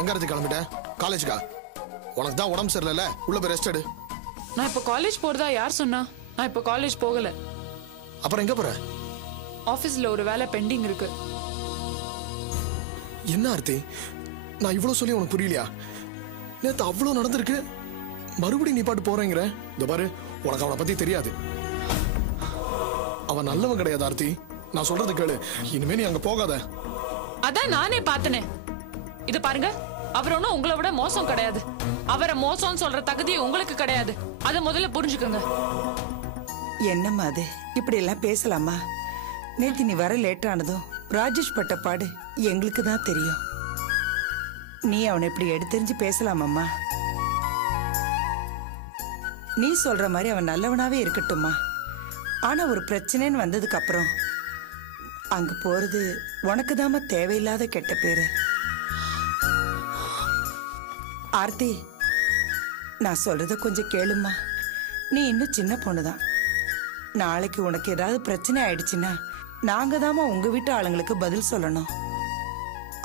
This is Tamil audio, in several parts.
எங்க இருந்து கிளம்பிட்ட? காலேஜுக்கா? உனக்கு தான் உடம்பு சரியில்லை, உள்ள போய் ரெஸ்ட் எடு. நான் இப்ப காலேஜ் போறதா யார் சொன்னா? நான் இப்ப காலேஜ் போகல. அப்புறம் எங்க போற? ஆபீஸ்ல ஒரு வேலை பெண்டிங் இருக்கு. என்ன ஆர்த்தி, நான் இவ்வளவு சொல்லி உனக்கு புரியலையா? நேத்து அவ்வளவு நடந்திருக்கு, மறுபடியும் நீ பாட்டு போறேங்கிற. இந்த பாரு, உனக்கு அவனை பத்தி தெரியாது. அவன் நல்லவன் கிடையாது ஆர்த்தி. நான் சொல்றது கேளு, இனிமே நீ அங்க போகாத. அதான் நானே பார்த்தனே. இது பாருங்க, அவர் ஒன்னும் உங்களை விட மோசம் கிடையாது. அவரை மோசம் சொல்ற தகுதி உங்களுக்கு கிடையாது. அதை முதல்ல புரிஞ்சுக்கோங்க. என்னம்மா அது, இப்படி எல்லாம் பேசலாமா? நேத்து நீ வர லேட் ஆனதும் ராஜேஷ் பட்ட பாடு எங்களுக்கு தான் தெரியும். நீ அவனை இப்படி எடுத்தெறிஞ்சு பேசலாமம்மா? நீ சொல்ற மாதிரி அவன் நல்லவனாவே இருக்கட்டும்மா. ஆனா ஒரு பிரச்சனைன்னு வந்ததுக்கு அப்புறம் அங்க போறது உனக்கு தாம தேவையில்லாத கெட்ட பேரு. ஆர்த்தி, நான் சொல்றத கொஞ்சம் கேளுமா. நீ இன்னும் சின்ன பொண்ணுதான். நாளைக்கு உனக்கு ஏதாவது பிரச்சனை ஆயிடுச்சுன்னா நாங்க தாமா உங்க வீட்டு ஆளுங்களுக்கு பதில் சொல்லணும்.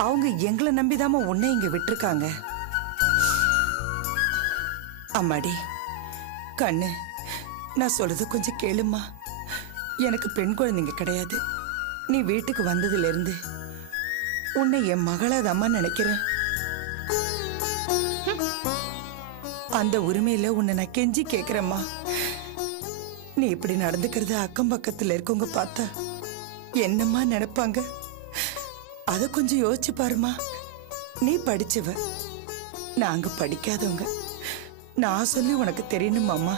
அவங்க எங்களை நம்பிதாமா உன்னை இங்க விட்டுருக்காங்க. அம்மாடி கண்ணு, நான் சொல்றது கொஞ்சம் கேளுமா. எனக்கு பெண் குழந்தைங்க கிடையாது. நீ வீட்டுக்கு வந்ததுல இருந்து உன்னை என் மகளாதாம்மா நினைக்கிறேன். அந்த உரிமையில உன்னை நான் கெஞ்சி கேக்குறேம்மா. நீ இப்படி நடந்துக்கிறது அக்கம் பக்கத்துல இருக்கவங்க பார்த்தா என்னம்மா நினைப்பாங்க? அத கொஞ்சம் யோசிச்சு பாருமா. நீ படிச்சவ, நாங்க படிக்காதவங்க. நான் சொல்லி உனக்கு தெரியணுமாம்மா.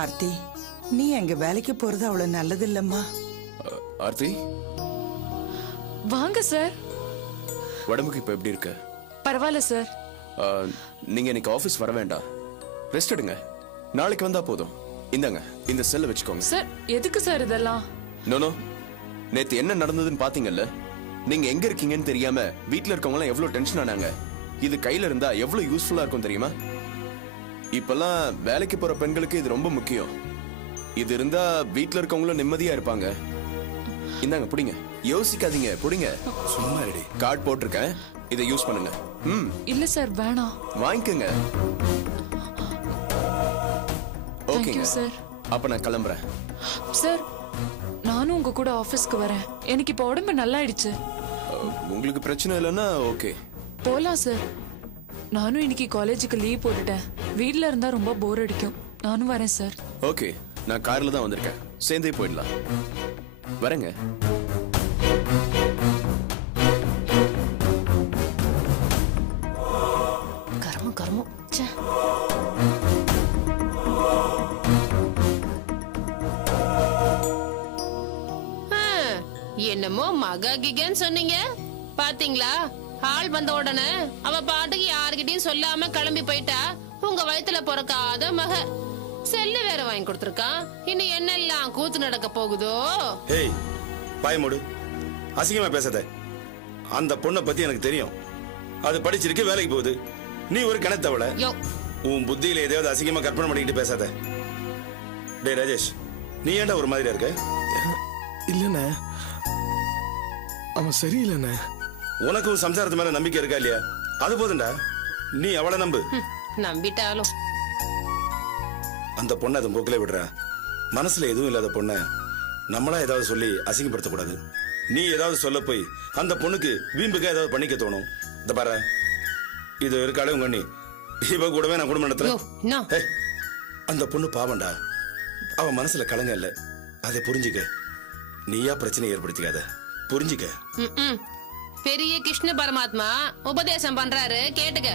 ஆர்த்தி, நீ அங்க வேலைக்கு போறது அவ்வளவு நல்லது இல்லம்மா. ஆர்த்தி, வாங்க சார். உடம்புக்கு இப்ப எப்படி இருக்க? பரவாயில்ல சார். நீங்க இன்னைக்கு ஆபீஸ் வர வேண்டாம், ரெஸ்ட் எடுங்க. நாளைக்கு வந்தா போதும். இந்தாங்க, இந்த செல்ல வச்சுக்கோங்க. சார், எதுக்கு சார் இதெல்லாம்? நோ, நேத்து என்ன நடந்ததுன்னு பாத்தீங்கல்ல? நீங்க எங்க இருக்கீங்கன்னு தெரியாம வீட்ல இருக்கவங்க எல்லாம் எவ்வளவு டென்ஷன் ஆனாங்க. இது கையில இருந்தா எவ்வளவு யூஸ்ஃபுல்லா இருக்கும் தெரியுமா? இப்பெல்லாம் வேலைக்கு போற பெண்களுக்கு இது ரொம்ப முக்கியம். இது இருந்தா வீட்ல இருக்கவங்களும் நிம்மதியா இருப்பாங்க. இந்தாங்க, புடிங்க. யோசிக்காதீங்க, புடிங்க. சும்மா ரெடி. கார்டு போட்டிருக்கேன், இதை யூஸ் பண்ணுங்க. இல்ல சார், வேணாம். வாங்கிக்கோங்க. ஓகேங்க சார். அப்ப நான் கிளம்புறேன். சார், நானும் உங்க கூட ஆபீஸ்க்கு வரேன். எனக்கு இப்ப உடம்பு நல்லாயிடுச்சு. உங்களுக்கு பிரச்சனை இல்லைன்னா ஓகே, போலாம் சார். நானும் இன்னைக்கு காலேஜுக்கு லீவ் போட்டுட்டேன். வீட்ல இருந்தா ரொம்ப போர் அடிக்கும். நானும் வரேன் சார். ஓகே. நான் கார்ல தான் வந்திருக்கேன், சேர்ந்தே போயிடலாம். வரேங்க. கர்மம் கர்மம். ச்சே. என்னமோ மகாகிகன்னு சொன்னீங்க, பாத்தீங்களா? ஆள் வந்த உடனே அவ பாட்டுக்கு யாருகிட்டயும் சொல்லாம கிளம்பி போயிட்டா. உங்க வயித்துல பிறக்காத மக. செல்லு வேற வாங்கி கொடுத்துருக்கான். இன்னும் என்னெல்லாம் கூத்து நடக்க போகுதோ. ஏய், பாய் மூடு. அசிங்கமா பேசாத. அந்த பொண்ணை பத்தி எனக்கு தெரியும். அது படிச்சிருக்கு, வேலைக்கு போகுது. நீ ஒரு கிணத்தவள. உன் புத்தியில ஏதாவது அசிங்கமா கற்பனை பண்ணிக்கிட்டு பேசாத. டேய் ராஜேஷ், நீ ஏன்டா ஒரு மாதிரியா இருக்க? இல்லண்ணே, அவன் சரியில்லைண்ணே. உனக்கு உன் சம்சாரத்து மேல நம்பிக்கை இருக்கா இல்லையா? அது போதுண்டா. நீ அவளை நம்பு. நம்பிட்டாலும் அந்த பொண்ணை அதை போக்கிலே விடுற. மனசுல எதுவும் இல்லாத பொண்ணை நம்மளா ஏதாவது சொல்லி அசிங்கப்படுத்தக்கூடாது. நீ ஏதாவது சொல்ல போய் அந்த பொண்ணுக்கு வீம்புக்கா ஏதாவது பண்ணிக்க தோணும். இந்த பாரு, இது இருக்காளே உங்க அண்ணி, இவ கூடவே நான் குடும்பம் நடத்துறேன். அந்த பொண்ணு பாவண்டா. அவ மனசுல கலங்க இல்ல, அதை புரிஞ்சுக்க. நீயா பிரச்சனை ஏற்படுத்திக்காத, புரிஞ்சுக்க. பெரிய கிருஷ்ண பரமாத்மா உபதேசம் பண்றாரு, கேட்டுக்க.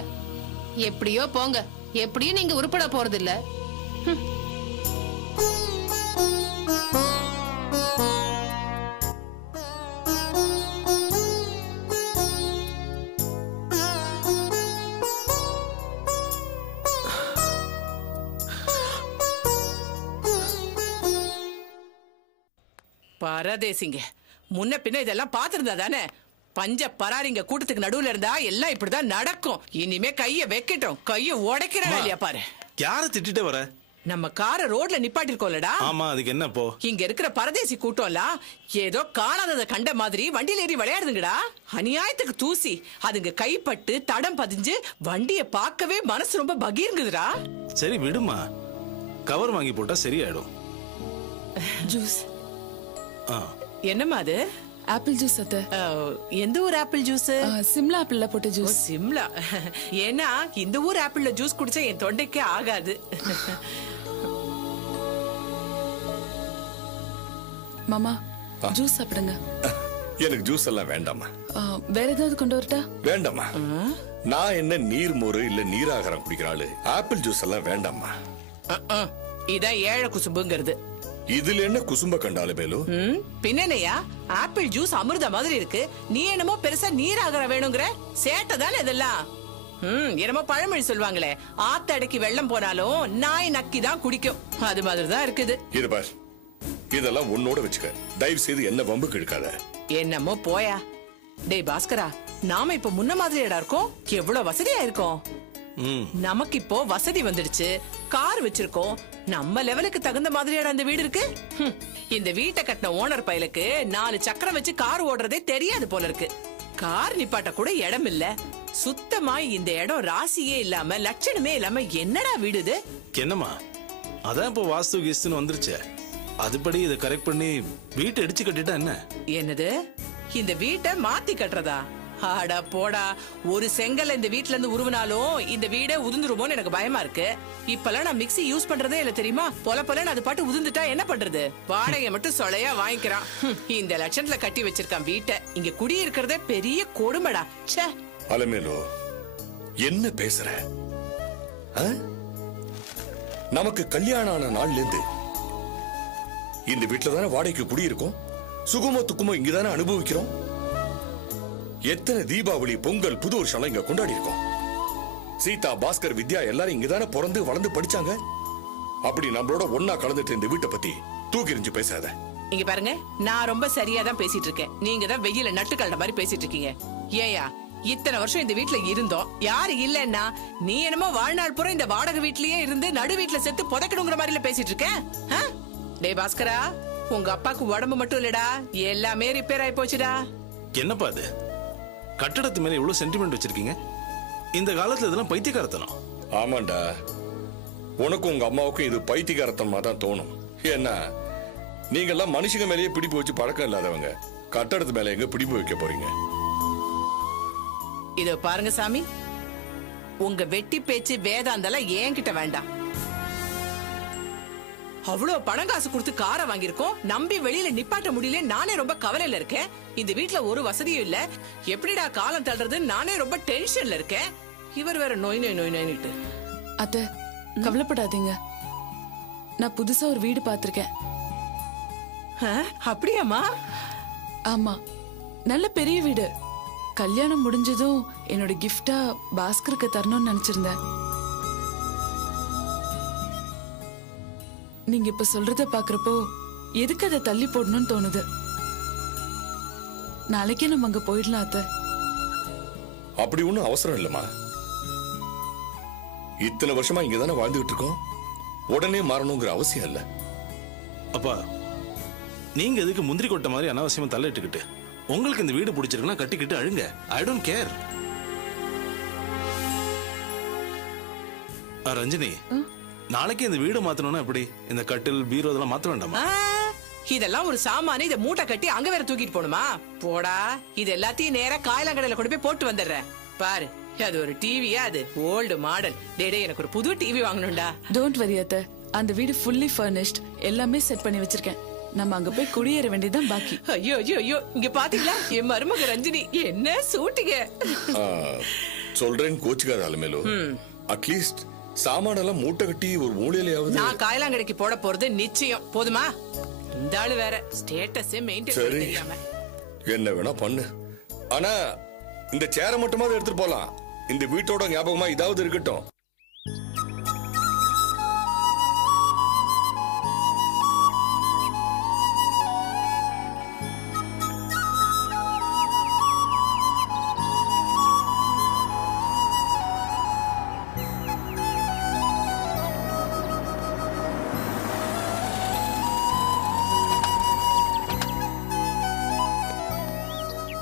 எப்படியோ போங்க, எப்படியும் நீங்க உருப்பட போறது இல்ல. பரதேசிங்க, முன்ன பின்ன இதெல்லாம் பாத்துருந்தா தானே? பஞ்ச பராரிங்க கூட்டத்துக்கு நடுவுல இருந்தா எல்லாம் இப்படிதான் நடக்கும். இனிமே கைய வைக்கட்டும், கைய உடைக்கிறா இல்லையா பாரு. யார திட்டிட்டு வர? நம்ம காரை ரோட்ல நிப்பாட்டிருக்கோம்லடா. ஆமா, அதுக்கு என்ன இப்போ? இங்க இருக்கிற பரதேசி கூட்டம்லாம் ஏதோ காணாதத கண்ட மாதிரி வண்டியில ஏறி விளையாடுதுங்கடா. அநியாயத்துக்கு தூசி அதுங்க கைப்பட்டு தடம் பதிஞ்சு வண்டிய பார்க்கவே மனசு ரொம்ப பகீர்ங்குதுடா. சரி விடுமா, கவர் வாங்கி போட்டா சரியாயிடும். ஜூஸ். என்னம்மா அது? ஆப்பிள் ஜூஸ் அத்தை. எந்த ஊர் ஆப்பிள் ஜூஸ்? சிம்லா ஆப்பிள்ல போட்ட ஜூஸ். சிம்லா. ஏன்னா இந்த ஊர் ஆப்பிள்ல ஜூஸ் குடிச்சா என் தொண்டைக்கே ஆகாது. மாமா ஜூஸ் சாப்பிடுங்க. எனக்கு ஜூஸ் எல்லாம் வேண்டாமா. வேற ஏதாவது கொண்டு வரட்டா? வேண்டாமா. நான் என்ன நீர் மோரு இல்ல நீராகாரம் குடிக்கிறாள். ஆப்பிள் ஜூஸ் எல்லாம் வேண்டாமா. இதான் ஏழை குசும்புங்கிறது. இதுல என்ன குசும்ப கண்டாலும் மேலு? பின்னனையா ஆப்பிள் ஜூஸ் அமிர்த மாதிரி இருக்கு, நீ என்னமோ பெருசா நீராகாரம் வேணுங்கிற சேட்டை தானே இதெல்லாம். என்னமோ பழமொழி சொல்லுவாங்களே, ஆத்த அடக்கி வெள்ளம் போனாலும் நாய் நக்கி தான் குடிக்கும், அது மாதிரிதான் இருக்குது. இது பார், இதெல்லாம் உன்னோட வச்சுக்க. தயவு செய்து என்ன வம்புக்கு இழுக்காத. என்னமோ போயா. டேய் பாஸ்கரா, நாம இப்ப முன்ன மாதிரியாடா இருக்கோம், எவ்வளவு வசதியா இருக்கோம். நமக்கு இப்போ வசதி வந்துடுச்சு, கார் வச்சிருக்கோம், நம்ம லெவலுக்கு தகுந்த மாதிரியாடா அந்த வீடு இருக்கு. இந்த வீட்டை கட்டின ஓனர் பயலுக்கு 4 சக்கரம் வச்சு கார் ஓடுறதே தெரியாது போல இருக்கு. கார் நிப்பாட்ட கூட இடம் இல்ல. சுத்தமா இந்த இடம் ராசியே இல்லாம லட்சணமே இல்லாம என்னடா வீடு இது? என்னம்மா, அதான் இப்போ வாஸ்து கிஸ்துன்னு வந்துருச்சு. அதுபடி இதை கரெக்ட் பண்ணி வீட்டை இடிச்சு கட்டிட்டா என்ன? என்னது, இந்த வீட்டை மாத்தி கட்டுறதா? ஆடா போடா, ஒரு செங்கல் இந்த வீட்ல இருந்து உருவினாலும் இந்த வீடே உதிர்ந்துருமோன்னு எனக்கு பயமா இருக்கு. இப்பெல்லாம் நான் மிக்ஸி யூஸ் பண்றதே இல்ல தெரியுமா. பொல அது பாட்டு உதிர்ந்துட்டா என்ன பண்றது? வாடகை மட்டும் சொலையா வாங்கிக்கிறான். இந்த லட்சத்துல கட்டி வச்சிருக்கான் வீட்டை. இங்க குடி இருக்கிறதே பெரிய கொடுமைடா. ச்சே. அலமேலு, என்ன பேசுற? நமக்கு கல்யாணம் ஆன நாள்ல இருந்து இந்த வீட்டுல தானே வாடகைக்கு குடியிருக்கோம். சுகமோ துக்குமோ இங்கதானே அனுபவிக்கிறோம். எத்தனை தீபாவளி, பொங்கல், புது வருஷம் இங்க கொண்டாடி இருக்கோம். சீதா, பாஸ்கர், வித்யா எல்லாரும் இங்கதானே பிறந்து வளர்ந்து படிச்சாங்க. அப்படி நம்மளோட ஒன்னா கலந்துட்டு இந்த வீட்டை பத்தி தூக்கி எறிஞ்சு பேசாத. இங்க பாருங்க, நான் ரொம்ப சரியா தான் பேசிட்டு இருக்கேன். நீங்க தான் வெயில நட்டு கலந்த மாதிரி பேசிட்டு இருக்கீங்க. ஏயா, இத்தனை வருஷம் இந்த வீட்டுல இருந்தோம், யாரு இல்லன்னா நீ என்னமோ வாழ்நாள் பூரா இந்த வாடகை வீட்லயே இருந்து நடு வீட்டுல செத்து புதைக்கணுங்கிற மாதிரில பேசிட்டு இருக்க. டே பாஸ்கரா, உங்க அப்பாக்கு உடம்பு மட்டும் இல்லடா, எல்லாமே ரிப்பேர் ஆயி போச்சுடா. என்னப்பா அது? கட்டடத்து மேல இவ்வளவு சென்டிமெண்ட் வச்சிருக்கீங்க. இந்த காலத்துல இதெல்லாம் பைத்தியக்காரத்தனம். ஆமாண்டா, உனக்கும் உங்க அம்மாவுக்கும் இது பைத்தியக்காரத்தனமா தான் தோணும். ஏன்னா நீங்க எல்லாம் மனுஷங்க மேலேயே பிடிப்பு வச்சு பழக்கம் இல்லாதவங்க, கட்டடத்து மேல எங்க பிடிப்பு வைக்க போறீங்க? இதோ பாருங்க சாமி, உங்க வெட்டி பேச்சு வேதாந்தெல்லாம் என்கிட்ட வேண்டாம். அவ்வளவு பணம் காசு கொடுத்து காரை வாங்கியிருக்கோம், நம்பி வெளியில நிப்பாட்ட முடியல. நானே ரொம்ப கவலையில இருக்கேன். இந்த வீட்டுல ஒரு வசதியும் இல்ல. எப்படிடா காலம் தள்ளுறது, நானே ரொம்ப டென்ஷன்ல இருக்கேன். இவர் வேற நோய் நோய் நோய் நோயிட்டு. அத்தை கவலைப்படாதீங்க, நான் புதுசா ஒரு வீடு பார்த்திருக்கேன். அப்படியாமா? ஆமா, நல்ல பெரிய வீடு. கல்யாணம் முடிஞ்சதும் என்னோட கிஃப்டா பாஸ்கருக்கு தரணும்னு நினைச்சிருந்தேன். நீங்க இப்ப சொல்றத பாக்குறப்போ எதுக்கு அதை தள்ளி போடணும்னு தோணுது. நாளைக்கே நம்ம அங்க போயிடலாம் அத்தை. அப்படி ஒண்ணும் அவசரம் இல்லம்மா. இத்தனை வருஷமா இங்கதானே வாழ்ந்துகிட்டு இருக்கோம், உடனே மாறணுங்கிற அவசியம் இல்ல. அப்பா, நீங்க எதுக்கு முந்திரி கொட்ட மாதிரி அனாவசியமா தள்ளிட்டுக்கிட்டு? உங்களுக்கு இந்த வீடு பிடிச்சிருக்குன்னா கட்டிக்கிட்டு அழுங்க. I don't care. ரஞ்சினி, நாளைக்கு இந்த வீடு மாத்தணும்னா எப்படி? இந்த கட்டில், பீரோ இதெல்லாம் மாத்த வேண்டாமா? இதெல்லாம் ஒரு சாமானு, இதை மூட்டை கட்டி அங்க வேற தூக்கிட்டு போணுமா? போடா, இது எல்லாத்தையும் நேரா காயலாங்கடையில கொண்டு போய் போட்டு வந்துடுறேன். பாரு, அது ஒரு டிவியா? அது ஓல்டு மாடல். டேடே, எனக்கு ஒரு புது டிவி வாங்கணும்டா. டோன்ட் வரி அத்தை, அந்த வீடு ஃபுல்லி ஃபர்னிஷ்ட், எல்லாமே செட் பண்ணி வச்சிருக்கேன். நம்ம அங்க போய் குடியேற வேண்டியதான் பாக்கி. ஐயோ ஐயோ ஐயோ, இங்க பாத்தீங்களா என் மருமக ரஞ்சினி என்ன சூட்டிங்க. சொல்றேன், கோச்சுக்காத அலமேலு. அட்லீஸ்ட் சாமானெல்லாம் மூட்டை கட்டி ஒரு மூலையிலாவது. நான் காயலாங்கடைக்கு போட போறது நிச்சயம். போதுமா? இந்த ஆளு வேற ஸ்டேட்டஸ் மெயின்டைன் சரி, பண்ணாம என்ன வேணா பண்ணு. ஆனா இந்த சேரை மட்டுமாவது எடுத்துட்டு போலாம். இந்த வீட்டோட ஞாபகமா இதாவது இருக்கட்டும்.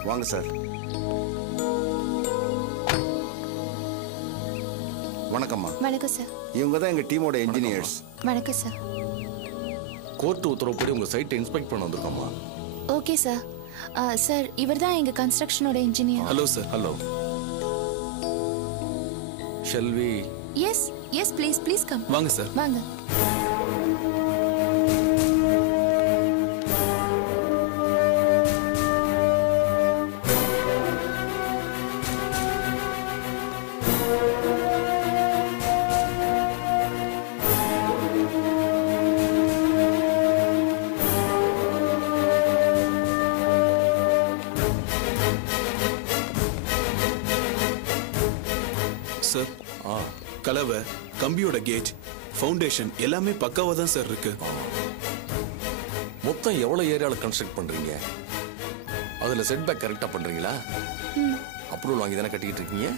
வாங்க சார். வணக்கம்மா. வணக்கம் சார். இவங்க தான் எங்க டீமோட இன்ஜினியர்ஸ். வணக்கம் சார். கோர்ட் உத்தரவுப்படி உங்க சைட்டை இன்ஸ்பெக்ட் பண்ண வந்திருக்கோம்மா. Okay sir. சார் இவர் தான் எங்க கன்ஸ்ட்ரக்ஷனோட engineer. Hello sir. Hello. Shall we? Yes yes please please come. வாங்க சார். வாங்க. சார் கலவை, கம்பியோட கேஜ், ஃபவுண்டேஷன் எல்லாமே பக்காவா தான் சார் இருக்கு. மொத்தம் எவ்வளவு ஏரியால கன்ஸ்ட்ரக்ட் பண்றீங்க? அதுல செட் பேக் கரெக்டா பண்றீங்களா? அப்ரூவல் வாங்கி தானே கட்டிக்கிட்டு இருக்கீங்க?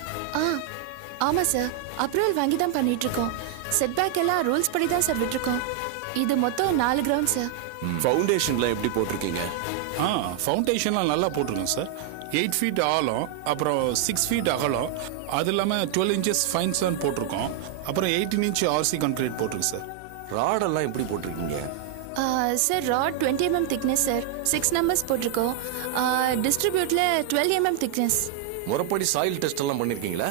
ஆமா சார், அப்ரூவல் வாங்கி தான் பண்ணிட்டு இருக்கோம். செட்பேக் எல்லாம் ரூல்ஸ் படி தான் சார் விட்டுருக்கோம். இது மொத்தம் 4 கிரவுண்ட் சார். ஃபவுண்டேஷன்லாம் எப்படி போட்டிருக்கீங்க? ஃபவுண்டேஷன்லாம் நல்லா போட்டிருக்கோம் சார். 8 ஃபீட் ஆழம், அப்புறம் 6 ஃபீட் அகலம், அது இல்லாமல் 12 இன்ச்சஸ் ஃபைன் சாண்ட் போட்டிருக்கோம். அப்புறம் 18 இன்ச் ஆர்சி கான்கிரீட் போட்டிருக்கு சார். ராடெல்லாம் எப்படி போட்டிருக்கீங்க? Sir rod 20 mm thickness sir. 6 numbers போட்டிருக்கோம். டிஸ்ட்ரிபியூட்ல 12 mm திக்னஸ். முறைப்படி சாயில் டெஸ்ட் எல்லாம் பண்ணிருக்கீங்களா?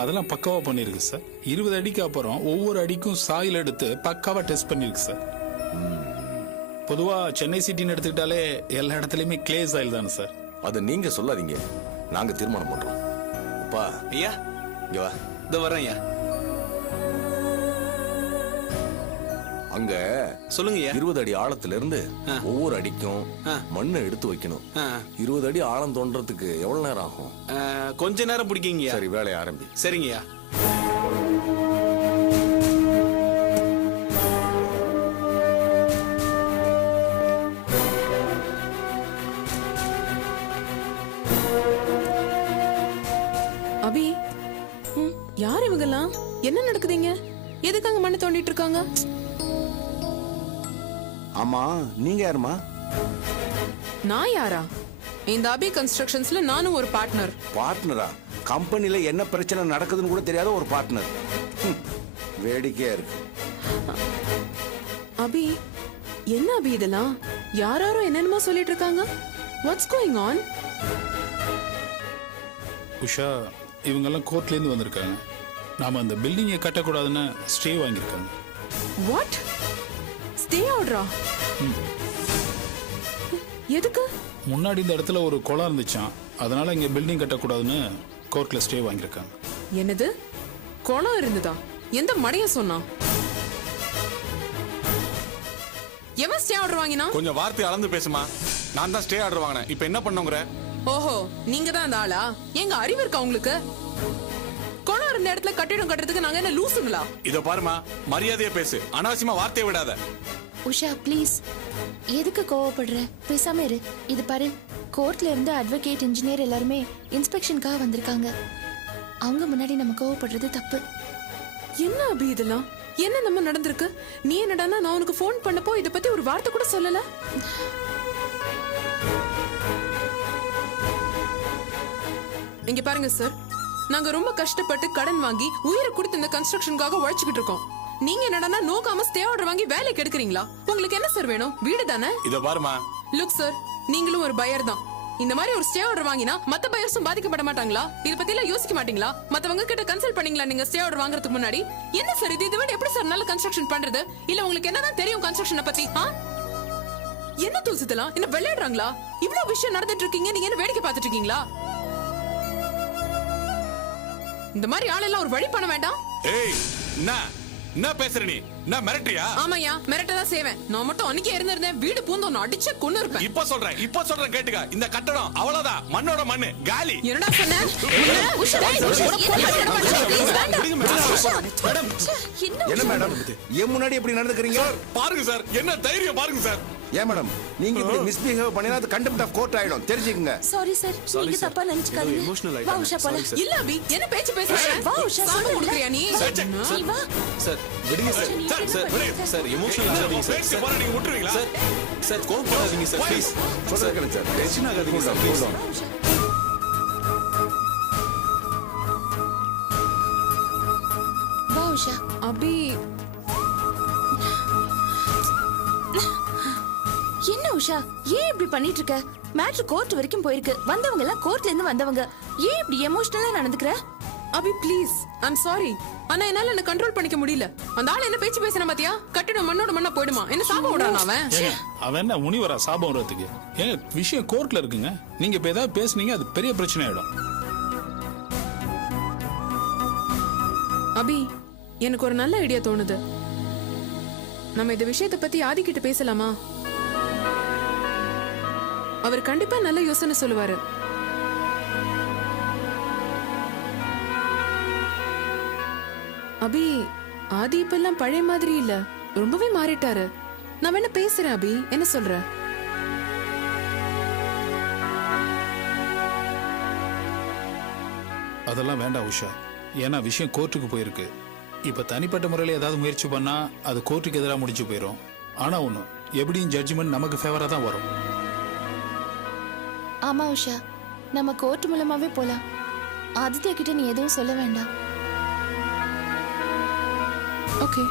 அதெல்லாம் பக்காவா பண்ணிருக்கு சார். 20 அடிக்கு அப்புறம் ஒவ்வொரு அடிக்கும் சாயில் எடுத்து பக்காவா டெஸ்ட் பண்ணிருக்கு சார். பொதுவா சென்னை சிட்டின்னு எடுத்துக்கிட்டாலே எல்லா இடத்துலயுமே கிளே சாயில் தானே சார். அதை நீங்க சொல்லாதீங்க, நாங்க தீர்மானம் பண்றோம். அப்பா ஐயா இங்க வா. இதோ வரேன் ஐயா. அங்க சொல்லுங்க ஐயா. 20 அடி ஆழத்துல இருந்து ஒவ்வொரு அடிக்கும் மண்ணை எடுத்து வைக்கணும். 20 அடி ஆழம் தோன்றதுக்கு எவ்வளவு நேரம் ஆகும்? கொஞ்ச நேரம் பிடிக்குங்க. சரி, வேலையை ஆரம்பி. சரிங்கய்யா. அபி, யார் இவங்கெல்லாம்? என்ன நடக்குதுங்க? எதுக்காக மண்ணை தோண்டிட்டு இருக்காங்க? ஆமா, நீங்க யாருமா? நான் யாரா? இந்த அபி கன்ஸ்ட்ரக்ஷன்ஸ்ல நானும் ஒரு பார்ட்னர். பார்ட்னரா? கம்பெனில என்ன பிரச்சனை நடக்குதுன்னு கூட தெரியாத ஒரு பார்ட்னர். வேடிக்கையா இருக்கு. அபி, என்ன அபி இதெல்லாம்? யாராரோ என்னென்னமோ சொல்லிட்டு இருக்காங்க. What's going on? உஷா, இவங்கெல்லாம் கோர்ட்லேருந்து வந்திருக்காங்க. நாம அந்த பில்டிங்கை கட்டக்கூடாதுன்னு ஸ்டே வாங்கியிருக்காங்க. வாட்? ஸ்டே ஆர்டரா? எதுக்கு? முன்னாடி இந்த இடத்துல ஒரு குளம் இருந்துச்சான், அதனால இங்க பில்டிங் கட்டக்கூடாதுன்னு கோர்ட்ல ஸ்டே வாங்கியிருக்காங்க. என்னது? குளம் இருந்ததா? எந்த மடைய சொன்னா? எவன் ஸ்டே ஆர்டர் வாங்கினா? கொஞ்சம் வார்த்தை அளந்து பேசுமா. நான் தான் ஸ்டே ஆர்டர் வாங்கினேன். இப்போ என்ன பண்ணுங்கற? ஓஹோ, நீங்க தான் அந்த ஆளா? எங்க அறிவு இருக்கா உங்களுக்கு? குளம் இருந்த இடத்துல கட்டிடம் கட்டுறதுக்கு நாங்க என்ன லூசுங்களா? இத பாருமா, மரியாதையா பேசு. அனாவசியமா வார்த்தையை விடாத. உஷா ப்ளீஸ், எதுக்கு கோவப்படுற? பேசாம இரு. இது பாரு, கோர்ட்ல இருந்து அட்வொகேட், இன்ஜினியர் எல்லாருமே இன்ஸ்பெக்ஷனுக்காக வந்திருக்காங்க. அவங்க முன்னாடி நம்ம கோவப்படுறது தப்பு. என்ன அபி இதெல்லாம்? என்ன நம்ம நடந்திருக்கு? நீ என்னடானா நான் உனக்கு ஃபோன் பண்ணப்போ இத பத்தி ஒரு வார்த்தை கூட சொல்லல. இங்க பாருங்க சார், நாங்க ரொம்ப கஷ்டப்பட்டு கடன் வாங்கி உயிரை கொடுத்து இந்த கன்ஸ்ட்ரக்ஷனுக்காக உழைச்சிட்டு இருக்கோம். நீங்க என்னடானா நோக்காம ஸ்டே ஆர்டர் வாங்கி வேலைக்கு எடுக்கிறீங்களா? உங்களுக்கு என்ன சார் வேணும்? வீடு தானே? இத பாருமா. லுக் சார், நீங்களும் ஒரு பையர் தான். இந்த மாதிரி ஒரு ஸ்டே ஆர்டர் வாங்கினா மத்த பையர்ஸும் பாதிக்கப்பட மாட்டாங்களா? இத பத்தி எல்லாம் யோசிக்க மாட்டீங்களா? மத்தவங்க கிட்ட கன்சல்ட் பண்ணீங்களா நீங்க ஸ்டே ஆர்டர் வாங்குறதுக்கு முன்னாடி? என்ன சார் இது? இதை விட எப்படி சார் நல்ல கன்ஸ்ட்ரக்ஷன் பண்றது? இல்ல உங்களுக்கு என்னதான் தெரியும் கன்ஸ்ட்ரக்ஷனை பத்தி? என்ன தூசித்தலாம்? என்ன விளையாடுறாங்களா? இவ்வளவு விஷயம் நடந்துட்டு இருக்கீங்க, நீங்க என்ன வேடிக்கை பார்த்துட்டு இருக்கீங்களா? இந்த மாதிரி ஆளெல்லாம் ஒரு வழி பண்ண வேண்டாம். ஏய், என்ன பேசுற நீ? என்ன மிரட்டறியா? ஆமாயா, மிரட்டதான் செய்வேன். நான் மட்டும் அன்னைக்கே இருந்திருந்தேன், வீடு பூந்து ஒன்னு அடிச்சு கொன்னு இருப்பேன். இப்ப சொல்றேன் கேட்டுக்க. இந்த கட்டடம் அவ்வளவுதான், மண்ணோட மண்ணு, காலி. என்னடா சொன்ன? என்ன மேடம், ஏன் முன்னாடி எப்படி நடந்துக்கிறீங்க? பாருங்க சார், என்ன தைரியம் பாருங்க சார். ஏன் மேடம், நீங்க இப்படி மிஸ்பிஹேவ் பண்ணினா அது கண்டெம்ட் ஆஃப் கோர்ட் ஆயிடும், தெரிஞ்சுக்கங்க. சாரி சார், நீங்க தப்பா நினைச்சுக்காதீங்க. வா உஷா போலாம். இல்ல அபி, என்ன பேச்சு பேசுறீங்க? வா உஷா, சாம குடுக்குறியா நீ? நீ வா. சார் விடுங்க சார். சார் எமோஷனல் ஆகாதீங்க சார். பேசி போற நீங்க விட்டுருவீங்களா? சார் கோவப்படாதீங்க சார், ப்ளீஸ். சொல்றேன் சார், டென்ஷன் ஆகாதீங்க சார், ப்ளீஸ். உஷா. அபி என்ன உஷா, ஏன் இப்படி பண்ணிட்டு இருக்க? மேட்ரு கோர்ட் வரைக்கும் போயிருக்கு. வந்தவங்க எல்லாம் கோர்ட்ல இருந்து வந்தவங்க. ஏன் இப்படி எமோஷனலா நடந்துக்கிற? அபி ப்ளீஸ், ஐம் சாரி. ஆனா என்னால என்ன கண்ட்ரோல் பண்ணிக்க முடியல. அந்த ஆள் என்ன பேச்சு பேசுற பாத்தியா? கட்டிடம் மண்ணோட மண்ணா போயிடுமா? என்ன சாபம் விடுறான் அவன்? ஏங்க, அவன் என்ன முனிவரா சாபம் வர்றதுக்கு? ஏங்க, விஷயம் கோர்ட்ல இருக்குங்க. நீங்க இப்ப ஏதாவது பேசுனீங்க, அது பெரிய பிரச்சனை ஆயிடும். அபி, எனக்கு ஒரு நல்ல ஐடியா தோணுது. நம்ம இந்த விஷயத்தை பத்தி ஆதிக்கிட்ட பேசலாமா? அவர் கண்டிப்பா நல்ல யோசனை சொல்லுவாரு. அபி, ஆதி இப்பெல்லாம் பழைய மாதிரி இல்ல, ரொம்பவே மாறிட்டாரு. நான் வேணா பேசுறேன் அபி, என்ன சொல்ற? அதெல்லாம் வேண்டாம் உஷா. ஏன்னா விஷயம் கோர்ட்டுக்கு போயிருக்கு. இப்ப தனிப்பட்ட முறையில் ஏதாவது முயற்சி பண்ணா அது கோர்ட்டுக்கு எதிராக முடிச்சு போயிடும். ஆனா ஒண்ணு, எப்படியும் ஜட்ஜ்மெண்ட் நமக்கு ஃபேவரா தான் வரும். ஆமா உஷா, நம்ம கோர்ட் மூலமாவே போலாம். ஆதித்யா கிட்ட நீ எதுவும் சொல்ல வேண்டாம். ஓகே.